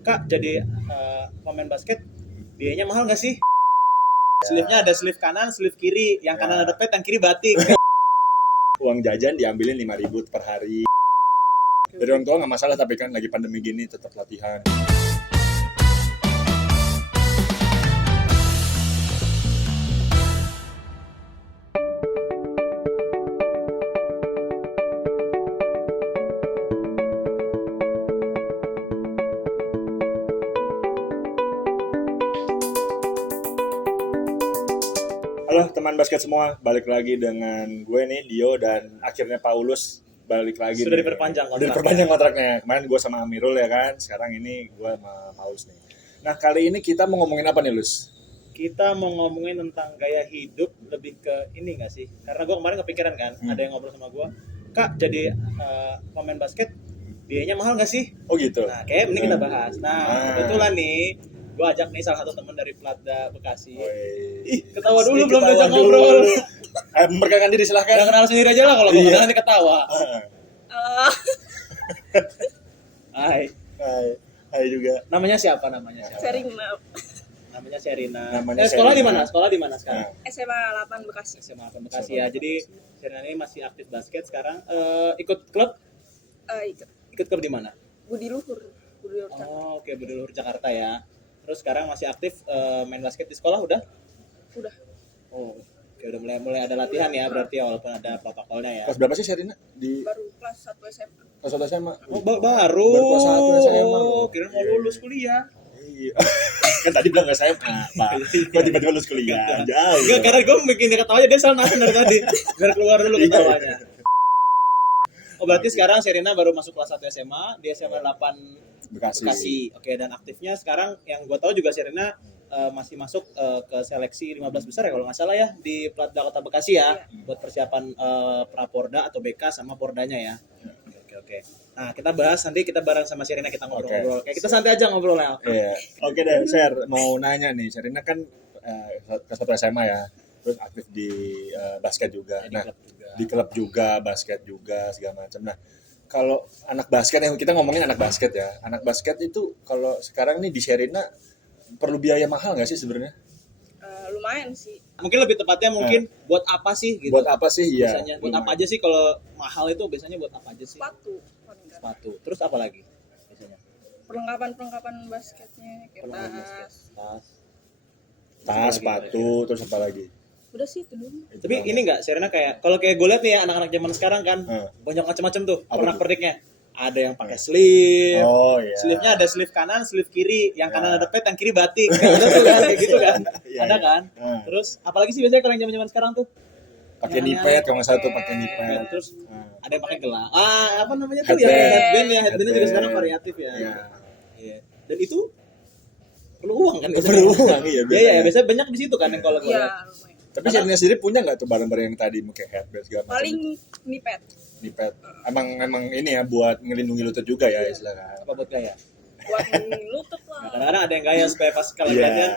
Kak, jadi pemain basket biayanya mahal nggak sih? Sleeve-nya ada sleeve kanan, sleeve kiri. Yang kanan ada pet, yang kiri batik. Uang jajan diambilin 5.000 per hari. Dari orang tua nggak masalah, tapi kan lagi pandemi gini tetap latihan. Halo teman basket semua, balik lagi dengan gue nih Dio dan akhirnya Paulus balik lagi. Sudah nih. diperpanjang kontraknya. Udah diperpanjang kontraknya. Kemarin gue sama Amirul ya kan, sekarang ini gue sama Paulus nih. Nah kali ini kita mau ngomongin apa nih Lus? Kita mau ngomongin tentang gaya hidup lebih ke ini nggak sih? Karena gue kemarin kepikiran kan, ada yang ngobrol sama gue, Kak, jadi pemain basket biayanya mahal nggak sih? Oh gitu. Nah, kayak ini kita bahas. Nah, kebetulan nih, gue ajak nih salah satu teman dari Platda Bekasi. Ih, ketawa dulu, belum diajak ngobrol. Memperkenalkan diri silahkan. Udah kenal sendiri aja lah, kalau gue kenal nanti ketawa. Hai. Hai juga. Namanya siapa? Serina, Namanya Sherina. Namanya Sekolah di Sherina. mana? Sekolah di mana sekarang? SMA 8 Bekasi. SMA 8 Bekasi ya. Jadi Sherina ini masih aktif basket sekarang. Ikut klub? Ikut klub di mana? Budi Luhur. Oh, oke, Budi Luhur Jakarta ya. Terus sekarang masih aktif main basket di sekolah udah? Udah. Oh, oke, udah mulai ada latihan ya berarti ya, walaupun ada protokolnya ya. Kelas berapa sih Sherina? Di Baru kelas 1 SMA. kelas 1 SMA. Oh, baru. Baru kelas 1 SMA. Oh, kira mau lulus kuliah. Iya. Kan tadi bilang nggak SMA, Pak. Kok tiba-tiba lulus kuliah? Jauh. Enggak, karena gue bikin dia ketawa aja, dia salah nahan dari tadi. Biar keluar dulu ketawanya. Oh, berarti sekarang Sherina baru masuk kelas 1 SMA, di SMA 8 Bekasi. Oke, dan aktifnya sekarang yang gue tahu juga Sherina masih masuk ke seleksi 15 besar ya kalau nggak salah ya di Platda Kota Bekasi ya, buat persiapan Praporda atau BK sama Pordanya ya. Oke. Nah, kita bahas nanti, kita bareng sama Sherina, kita ngobrol-ngobrol. Kayak kita santai aja ngobrolnya. Iya. Oke deh, Sher, mau nanya nih, Sherina kan kelas 1 SMA ya, terus aktif di basket juga. Nah, di klub juga, basket juga, segala macam. Nah, kalau anak basket yang kita ngomongin anak basket ya, anak basket itu kalau sekarang nih di Sherina perlu biaya mahal nggak sih sebenarnya? Lumayan sih. Mungkin lebih tepatnya buat apa sih gitu? Buat apa sih? Ya. Biasanya buat apa aja sih kalau mahal itu biasanya buat apa aja sih? Sepatu. Terus apa lagi biasanya? Perlengkapan basketnya kayak Tas, sepatu, terus apa lagi? Udah sih itu dulu. Tapi ini enggak, Sherina kayak kalau kayak gue lihat nih ya anak-anak zaman sekarang kan banyak macam-macam tuh Apa pernak-perniknya. Ada yang pakai sleeve. Oh iya. Sleeve-nya ada sleeve kanan, sleeve kiri. Yang kanan ada pet, yang kiri batik. Ada tuh kan, kayak gitu kan. Iya, Ada iya. kan? Terus apalagi sih biasanya kalau yang zaman-zaman sekarang tuh? Pakai Yang nipet, kalau nggak salah tuh pakai Ya, nipet. terus ada yang pakai gelang. Apa namanya tuh? Yang Headband. headband ya. Headbandnya juga Headband. sekarang variatif ya. Iya. Iya. Dan itu perlu uang kan? Perlu uang, iya, Iya, iya, biasanya banyak di situ kan yang kalau gue Iya, lihat. lumayan. Tapi Sherina sendiri punya nggak tuh barang-barang yang tadi kayak headband segala macam? Paling nipet. Nipet. Emang ini ya buat ngelindungi lutut juga ya istilahnya. Apa buat gaya? Buat lutut Nah, lah. kadang-kadang ada yang gaya supaya pas kalian Iya. lihatnya,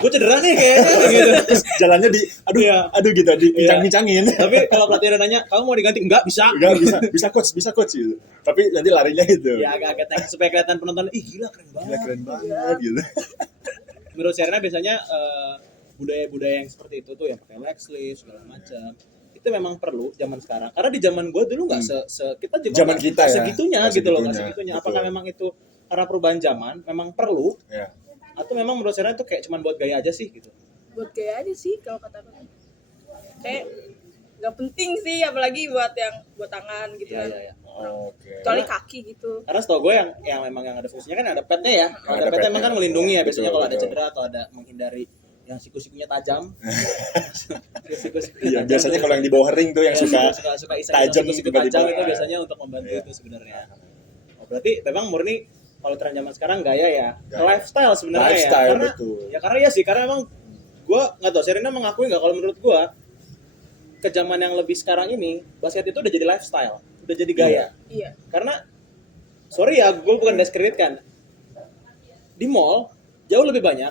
gue cedera nih kayaknya gitu. Terus jalannya Iya. aduh gitu, dipincang-pincangin. Tapi kalau pelatih nanya, kamu mau diganti? Enggak, bisa. Enggak bisa coach gitu. Tapi nanti larinya gitu. Ya agak-agak teknik supaya kelihatan penonton, ih gila keren banget. Gila, keren banget gitu. Menurut Sherina biasanya budaya-budaya yang seperti itu tuh yang pakai leg sleeve segala macam itu memang perlu zaman sekarang, karena di zaman gue dulu nggak kita juga Zaman nggak kita ya, segitunya nggak gitu loh, segitunya. nggak segitunya. Betul. Apakah memang itu karena perubahan zaman memang perlu Ya. atau memang menurut Sherina itu kayak cuman buat gaya aja sih gitu? Buat gaya aja sih kalau kata aku. Kayak nggak penting sih, apalagi buat tangan gitu kan. Iya. Oke. Kecuali kaki gitu. Karena setahu gue yang memang yang ada fungsinya kan ada petnya ya. Kalau ada Ada petnya emang petnya. kan melindungi ya biasanya Betul, kalau ada betul. cedera atau ada menghindari yang siku-sikunya tajam. Iya, biasanya kalau yang di bawah ring tuh yang suka iseng tajam siku tiba-tiba. tajam itu biasanya untuk membantu itu sebenarnya. Oh, berarti memang murni kalau tren zaman sekarang gaya ya, Gaya. lifestyle sebenarnya Lifestyle, ya. Karena betul. ya karena ya sih, karena emang gue nggak tahu, Sherina mengakui nggak kalau menurut gue ke zaman yang lebih sekarang ini basket itu udah jadi lifestyle, udah jadi gaya. Iya. Karena sorry ya, gue bukan diskreditkan. Di mall jauh lebih banyak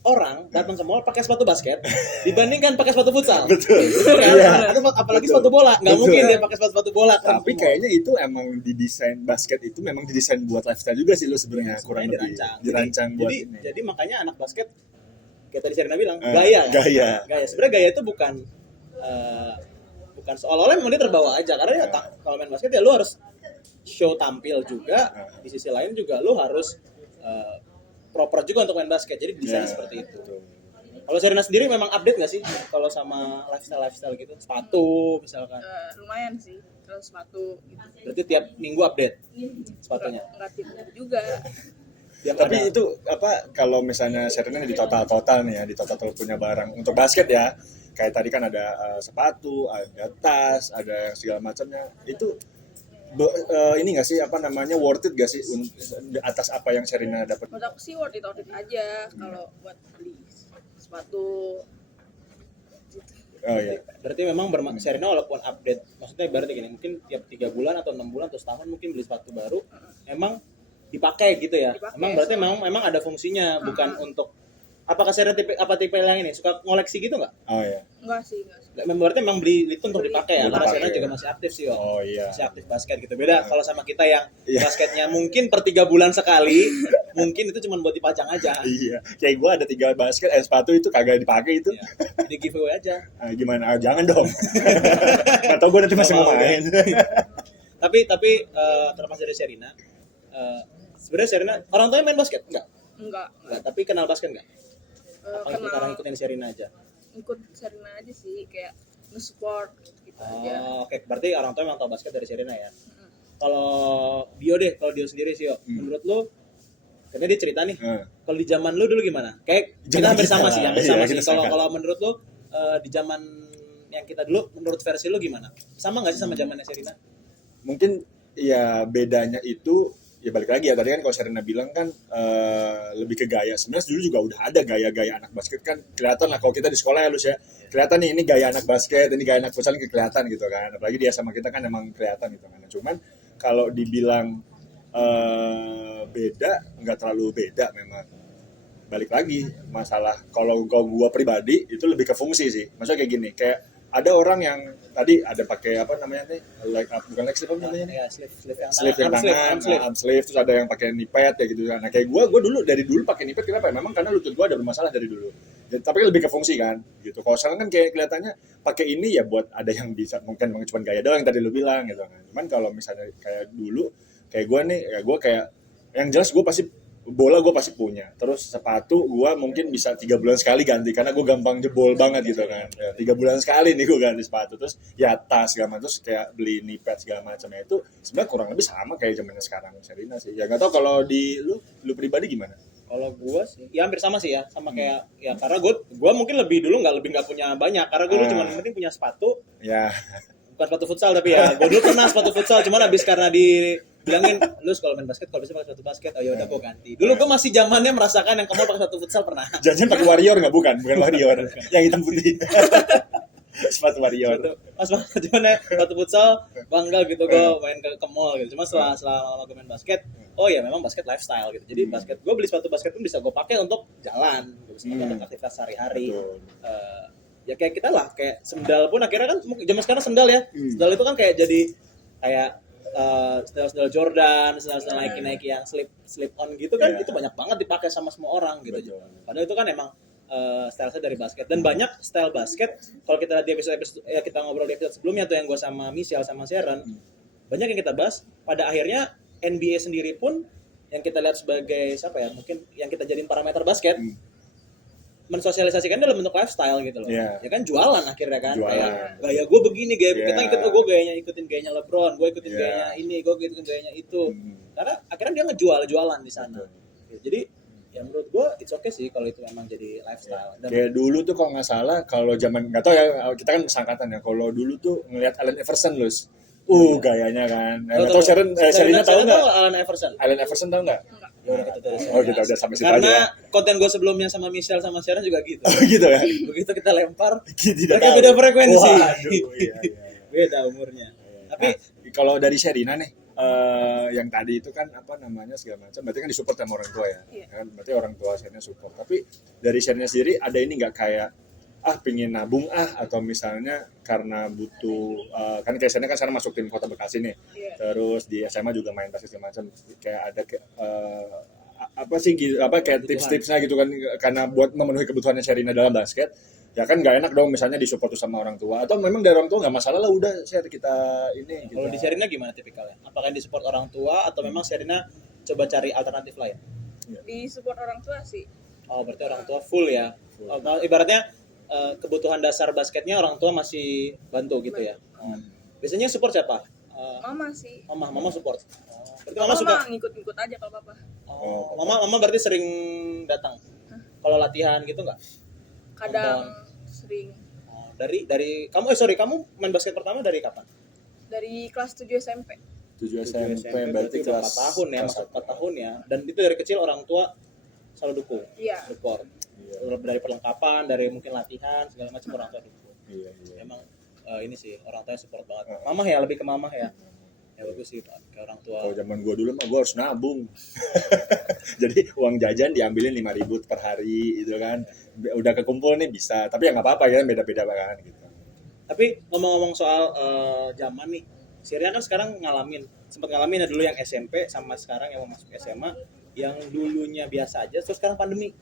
orang datang ke mall pakai sepatu basket dibandingkan pakai sepatu futsal. Betul. Kan? Iya. Atau apalagi Betul. sepatu bola, nggak Betul. mungkin dia pakai sepatu bola. kan Tapi ke mall. kayaknya itu emang didesain basket itu memang didesain buat lifestyle juga sih lu sebenarnya kurang lebih dirancang buat jadi, ini. jadi makanya anak basket kayak tadi Serena bilang Gaya. gaya. Sebenarnya gaya itu bukan bukan seolah-olah memang dia terbawa aja karena ya kalau main basket ya lu harus show tampil juga, di sisi lain juga lu harus proper juga untuk main basket. Jadi desain seperti itu. Betul. Kalau Serena sendiri memang update nggak sih kalau sama lifestyle gitu, sepatu misalkan? Lumayan sih kalau sepatu gitu. Berarti tiap minggu update sepatunya. Nggak tiap minggu juga. Tapi itu apa kalau misalnya Serena di total nih ya, di total punya barang untuk basket ya. Kayak tadi kan ada sepatu, ada tas, ada yang segala macamnya. Itu ini nggak sih apa namanya worth it gak sih atas apa yang Serena dapat? Menurut aku sih worth it aja kalau buat beli sepatu. Oh iya. Berarti memang Serena walaupun update, maksudnya berarti gini, mungkin tiap 3 bulan atau 6 bulan atau setahun mungkin beli sepatu baru, emang dipakai gitu ya. Emang berarti memang ada fungsinya, bukan untuk apakah Serena tipe yang ini suka ngoleksi gitu nggak? Oh iya. Enggak sih. Berarti memang beli itu untuk dipakai ya, karena Dipakai. Serena juga masih aktif sih, Oh iya. masih aktif basket gitu. Beda kalau sama kita yang Iya. basketnya mungkin per 3 bulan sekali, mungkin itu cuma buat dipajang aja. Iya. Kayak gue ada 3 basket, sepatu itu kagak dipakai itu. Iya. Jadi giveaway aja. Gimana? Jangan dong. Nggak tau gue nanti masih mau main. Tapi terlepas dari Serena, sebenarnya Serena orang tuanya main basket Enggak. tapi kenal basket nggak? Apa Kenal sekarang ikutin Serena aja? ikut Serena aja sih kayak nge-support gitu aja. Oke, berarti orang tua memang tahu basket dari Serena ya. Kalau Dio sendiri sih, menurut lu, karena dia cerita nih, kalau di zaman lu dulu gimana? Kayak kita hampir sama sih, Kalau menurut lu di zaman yang kita dulu, menurut versi lu gimana? Sama nggak sih sama zamannya Serena? Mungkin ya bedanya itu ya balik lagi ya tadi kan kalau Serena bilang kan lebih ke gaya. Sebenarnya dulu juga udah ada gaya-gaya anak basket kan kelihatan lah kalau kita di sekolah ya Lus ya. Kelihatan nih ini gaya anak basket, ini gaya anak futsal kelihatan gitu kan. Apalagi dia sama kita kan emang kelihatan gitu kan. Cuman kalau dibilang beda nggak terlalu beda memang. Balik lagi masalah kalau gua pribadi itu lebih ke fungsi sih. Maksudnya kayak gini, kayak ada orang yang tadi ada pakai apa namanya nih, bukan leg sleeve apa namanya nih? Ya, Sleeve yang tangan, arm sleeve, terus ada yang pakai nipet ya gitu kan. Nah kayak gue dulu dari dulu pakai nipet kenapa ya? Memang karena lutut gue ada bermasalah dari dulu. Jadi, tapi lebih ke fungsi kan, gitu. Kalau sekarang kan kayak kelihatannya pakai ini ya buat ada yang bisa mungkin cuma gaya doang yang tadi lu bilang gitu kan. Cuman kalau misalnya kayak dulu, kayak gue nih, ya gue kayak yang jelas gue pasti bola gue pasti punya. Terus sepatu gue mungkin bisa 3 bulan sekali ganti karena gue gampang jebol banget gitu kan. Ya, 3 bulan sekali nih gue ganti sepatu. Terus ya tas segala macam, terus kayak beli nipet segala macamnya itu sebenarnya kurang lebih sama kayak zamannya sekarang Serena sih. Ya nggak tahu kalau di lu pribadi gimana? Kalau gue sih, ya hampir sama sih ya, sama kayak ya karena gue mungkin lebih nggak punya banyak karena gue dulu cuma penting punya sepatu. Ya. Bukan sepatu futsal tapi ya gue dulu pernah sepatu futsal cuman habis karena dibilangin lu kalau main basket kalau bisa pakai sepatu basket, oh yaudah gue ganti. Dulu gue masih zamannya merasakan yang kamu pakai sepatu futsal pernah. Jangan pakai Warrior nggak? Bukan Warrior, yang hitam putih. Sepatu Warrior. Pas cuman ya sepatu futsal bangga gitu gue main ke mall gitu. Cuma setelah lama gue main basket, oh ya memang basket lifestyle gitu. Jadi basket gue beli sepatu basket pun bisa gue pakai untuk jalan, gue bisa pakai untuk aktivitas sehari-hari. Ya kayak kita lah, kayak sendal pun akhirnya kan zaman sekarang sendal ya. Sendal itu kan kayak jadi kayak sendal Jordan, sendal Nike yang slip on gitu kan, itu banyak banget dipakai sama semua orang gitu. Padahal itu kan emang style saya dari basket, dan banyak style basket kalau kita lihat di episode ya kita ngobrol di episode sebelumnya tuh yang gue sama Michelle sama Sharon, banyak yang kita bahas pada akhirnya NBA sendiri pun yang kita lihat sebagai siapa ya, mungkin yang kita jadiin parameter basket mensosialisasikan dalam bentuk lifestyle gitu loh. Ya kan jualan akhirnya kan. Kayak gaya gue begini, kita ikutin gayanya LeBron, gue ikutin gayanya ini, gue ikutin gayanya itu. Karena akhirnya dia jualan di sana. Jadi ya menurut gue it's okay sih kalau itu memang jadi lifestyle. Dan kayak dulu tuh kalau nggak salah, kalau zaman nggak tahu ya, kita kan sangkatan ya. Kalau dulu tuh ngelihat Allen Iverson Lus, gayanya kan. Atau Serena tahu nggak? Allen Iverson tahu nggak? Kita udah sampai situ aja. Karena konten gue sebelumnya sama Michelle sama Sharon juga gitu. Gitu ya. Begitu kita lempar, Tidak mereka tahu. beda frekuensi. Waduh, iya. Beda umurnya. Tapi kalau dari Serena nih, yang tadi itu kan apa namanya segala macam, berarti kan disupport sama orang tua ya. Iya. Kan berarti orang tua Sherina support. Tapi dari Sherina sendiri ada ini nggak kayak pingin nabung atau misalnya karena butuh kan kayak Sherina kan sekarang masuk tim Kota Bekasi nih. Iya. Terus di SMA juga main basket segala macam. Kayak ada apa sih gitu, apa kayak tips-tipsnya gitu kan karena buat memenuhi kebutuhannya Sherina dalam basket. Ya kan nggak enak dong misalnya disupport sama orang tua atau memang dari orang tua nggak masalah lah udah share kita ini gitu. Kalau di Sherina gimana tipikalnya? Apakah di support orang tua atau memang Sherina coba cari alternatif lain? Di support orang tua sih. Oh, berarti orang tua full ya. Oh, ibaratnya kebutuhan dasar basketnya orang tua masih bantu gitu ya. Biasanya support siapa? Mama sih. Mama support. Berarti Mama mama suka. ngikut-ngikut aja kalau papa. Oh, mama berarti sering datang. Kalau latihan gitu nggak? Kadang sering. Oh, dari kamu kamu main basket pertama dari kapan? Dari kelas 7 SMP. 7 SMP berarti udah kelas 4 tahun ya, masuk 4 tahun ya. Dan itu dari kecil orang tua selalu dukung. Iya. Support. Iya. Dari perlengkapan, dari mungkin latihan segala macam orang tua dukung. Iya. Emang ini sih orang tua support banget. Mamah ya, lebih ke mamah ya. Ya bagus sih Pak, ke orang tua. Kalau zaman gua dulu mah gua harus nabung. Jadi uang jajan diambilin 5.000 per hari gitu kan. Udah kekumpul nih bisa, tapi ya nggak apa-apa ya, beda-beda kan gitu. Tapi ngomong-ngomong soal zaman nih, Sherina kan sekarang sempat ngalamin ya dulu yang SMP sama sekarang yang mau masuk SMA, yang dulunya biasa aja, terus sekarang pandemi.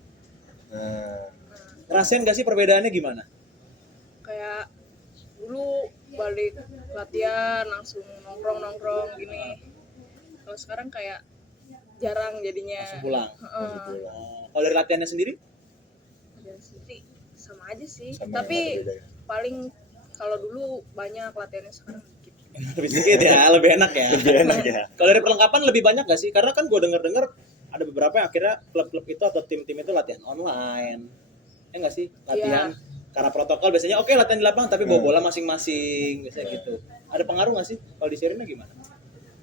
Nah, Ngerasain nggak sih perbedaannya gimana? Kayak dulu balik latihan langsung nongkrong gini. Kalau sekarang kayak jarang jadinya. Langsung pulang. Heeh. Kalau dari latihannya sendiri? Dari sendiri sama aja sih. sama Tapi yang beda ya. paling kalau dulu banyak latihannya, sekarang dikit. Lebih sedikit ya, lebih enak ya. Lebih enak ya. Kalau dari perlengkapan lebih banyak nggak sih? Karena kan gue denger ada beberapa yang akhirnya klub-klub itu atau tim-tim itu latihan online. Ya nggak sih? Latihan. Karena protokol biasanya oke latihan di lapangan tapi bawa bola masing-masing biasanya gitu. Ada pengaruh nggak sih? Kalau di Sherina gimana?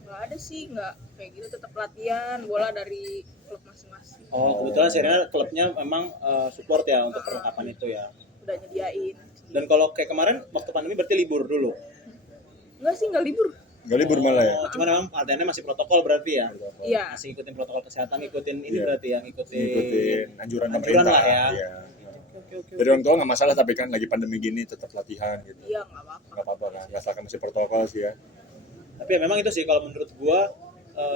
Nggak ada sih, nggak kayak gitu, tetap latihan bola dari klub masing-masing. Oh, kebetulan Sherina klubnya memang support ya untuk perlengkapan itu ya. Udah nyediain. Dan kalau kayak kemarin waktu pandemi berarti libur dulu. Enggak sih, nggak libur. Nggak libur malah ya. Oh, cuman memang latihannya masih protokol berarti ya. Iya. Masih ngikutin protokol kesehatan, ngikutin ini Iya. berarti ya, ngikutin Ngikutin anjuran anjuran pemerintah lah ya. Iya. Oke. Dari orang tua nggak masalah tapi kan lagi pandemi gini tetap latihan gitu. Iya, nggak apa-apa. Nggak apa-apa kan, asalkan masih protokol sih ya. Tapi ya memang itu sih kalau menurut gua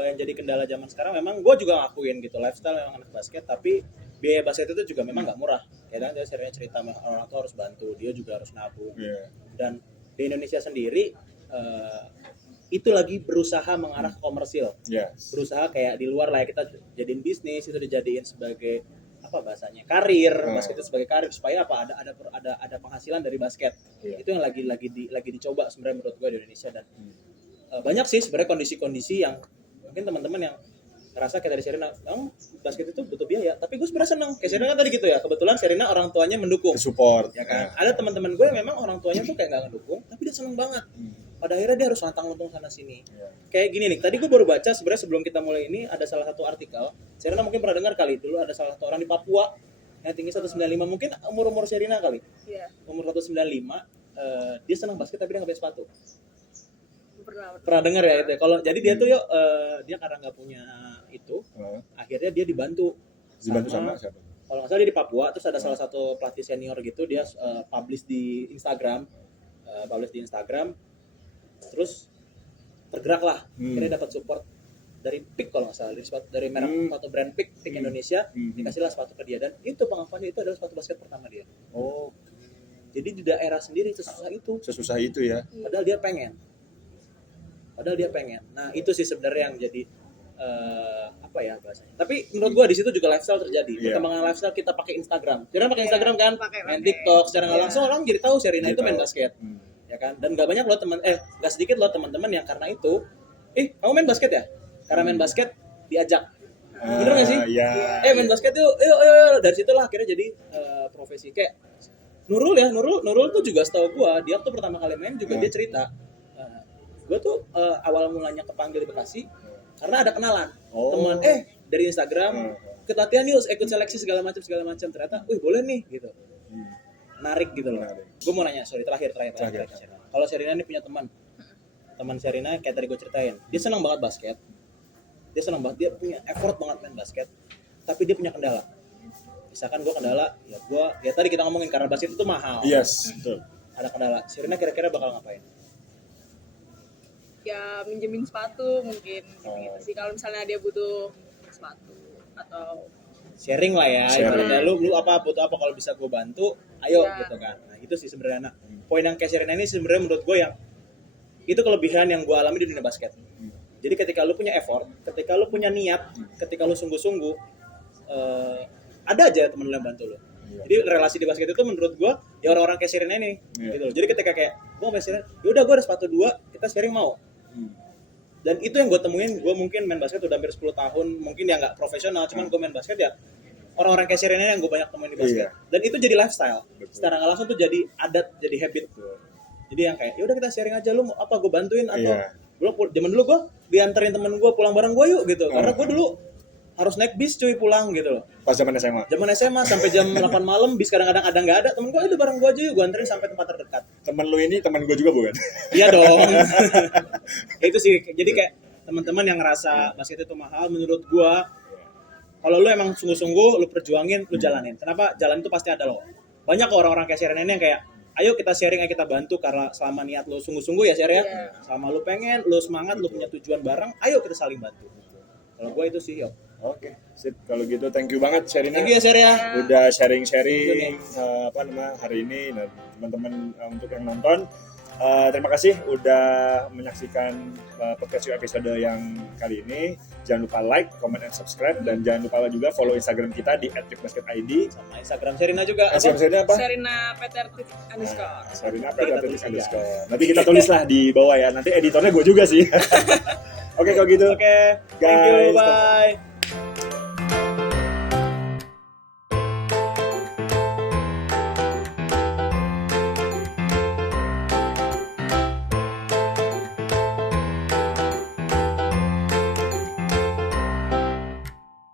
yang jadi kendala zaman sekarang memang gua juga ngakuin gitu lifestyle memang anak basket tapi biaya basket itu juga memang nggak murah ya kan dia sering cerita orang tua harus bantu dia juga harus nabung Iya. dan di Indonesia sendiri itu lagi berusaha mengarah ke komersil Yes. berusaha kayak di luar lah ya kita jadiin bisnis itu dijadiin sebagai apa bahasanya karir basket itu sebagai karir supaya apa ada penghasilan dari basket Iya. itu yang lagi dicoba sebenarnya menurut gua di Indonesia dan banyak sih sebenarnya kondisi-kondisi yang mungkin teman-teman yang ngerasa kayak dari Sherina, basket itu butuh biaya, tapi gue sebenarnya seneng. Kayak Sherina kan tadi gitu ya, kebetulan Sherina orang tuanya mendukung, Support. ya kan. Ada teman-teman gue yang memang orang tuanya tuh kayak nggak ngedukung, tapi dia seneng banget. Pada akhirnya dia harus lantang-lantung sana sini. Iya. Kayak gini nih, tadi gue baru baca sebenarnya sebelum kita mulai ini ada salah satu artikel, Sherina mungkin pernah dengar kali dulu ada salah satu orang di Papua yang tinggi 195 mungkin umur Sherina kali, Iya, umur 195, dia senang basket tapi dia nggak punya sepatu. pernah. Pernah dengar ya itu. Kalau jadi dia tuh dia karena nggak punya itu, akhirnya dia dibantu sama siapa? kalau nggak salah dia di Papua, terus ada salah satu pelatih senior gitu dia publish di Instagram, terus tergerak lah, akhirnya dapat support dari PIK kalau nggak salah dari merek sepatu brand PIK Indonesia, dikasihlah sepatu ke dia dan itu pengakuannya itu adalah sepatu basket pertama dia. Oh, Jadi di daerah sendiri sesusah itu ya. padahal dia pengen. Nah itu sih sebenarnya yang jadi apa ya bahasanya. Tapi menurut gua di situ juga lifestyle terjadi. Perkembangan lifestyle kita pakai Instagram. Sherina pakai Instagram kan? Main TikTok. Secara nggak langsung orang jadi tahu Sherina itu main basket. Ya kan? Dan nggak banyak loh nggak sedikit loh teman-teman yang karena itu, kamu main basket ya? Karena main basket diajak. Bener nggak sih? Iya. Main basket yuk. Dari situlah akhirnya jadi profesi kayak Nurul tuh juga setahu gua dia tuh pertama kali main juga dia cerita. Gue tuh awal mulanya kepanggil di Bekasi karena ada kenalan teman dari Instagram ikut latihan yuk, ikut seleksi segala macam ternyata, boleh nih gitu, menarik gitu loh. Gue mau nanya, terakhir. Kalau Sherina ini punya teman teman Sherina kayak tadi gue ceritain, dia senang banget basket, dia senang banget, dia punya effort banget main basket, tapi dia punya kendala. Misalkan gue kendala, ya tadi kita ngomongin karena basket itu mahal. Yes, betul. Ada kendala. Sherina kira-kira bakal ngapain? Ya minjemin sepatu mungkin gitu sih, kalau misalnya dia butuh sepatu atau Sharing lah ya, Sharing. ibaratnya lu butuh apa, kalau bisa gue bantu, ayo Ya. gitu kan. Nah itu sih sebenarnya. Nah, poin yang kayak Sherina ini sebenarnya menurut gue yang itu kelebihan yang gue alami di dunia basket. Jadi ketika lu punya effort, ketika lu punya niat, ketika lu sungguh-sungguh, ada aja temen lu yang bantu lu. Iya. Jadi relasi di basket itu menurut gue ya orang-orang kayak Sherina ini, Iya. gitu loh. Jadi ketika kayak gue sama Sherina, yaudah gue ada sepatu 2, kita sharing mau. Dan itu yang gue temuin, gue mungkin main basket udah hampir 10 tahun, mungkin ya nggak profesional, cuman gue main basket ya orang-orang kayak Sherina yang gue banyak temuin di basket. Iya. Dan itu jadi lifestyle. Betul. Secara nggak langsung tuh jadi adat, jadi habit. Jadi yang kayak, yaudah kita sharing aja, lu mau apa gue bantuin atau Iya. zaman dulu gue dianterin temen gue pulang bareng gue yuk gitu. Karena gue dulu harus naik bis cuy pulang gitu loh. Pas zaman SMA. Zaman SMA sampai jam 8 malam, bis kadang-kadang ada nggak ada, temen gue udah bareng gue aja yuk, gue anterin sampai tempat terdekat. Temen lu ini temen gue juga bukan? Iya dong. Itu sih, jadi kayak teman-teman yang ngerasa basket itu mahal, menurut gua kalau lu emang sungguh-sungguh, lu perjuangin, lu jalanin. Kenapa? Jalan itu pasti ada loh. Banyak kok orang-orang kayak Sherina ini yang kayak, ayo kita sharing, ayo kita bantu, karena selama niat lu sungguh-sungguh ya Sher ya. Iya. Selama lu pengen, lu semangat, lu punya tujuan bareng, ayo kita saling bantu. Kalau gua itu sih, yuk. Oke, sip. Kalau gitu thank you banget Sherina. Thank you ya Sher ya. Udah sharing-sharing hari ini. Nah, teman-teman untuk yang nonton, terima kasih udah menyaksikan podcast episode yang kali ini. Jangan lupa like, comment, and subscribe, dan jangan lupa juga follow Instagram kita di @basketid. Sama Instagram Sherina juga. Instagram apa? Sherina Peter underscore. Sherina _. Nanti kita tulis lah di bawah ya. Nanti editornya gue juga sih. Oke, kalau gitu. Oke, thank you, Guys, bye.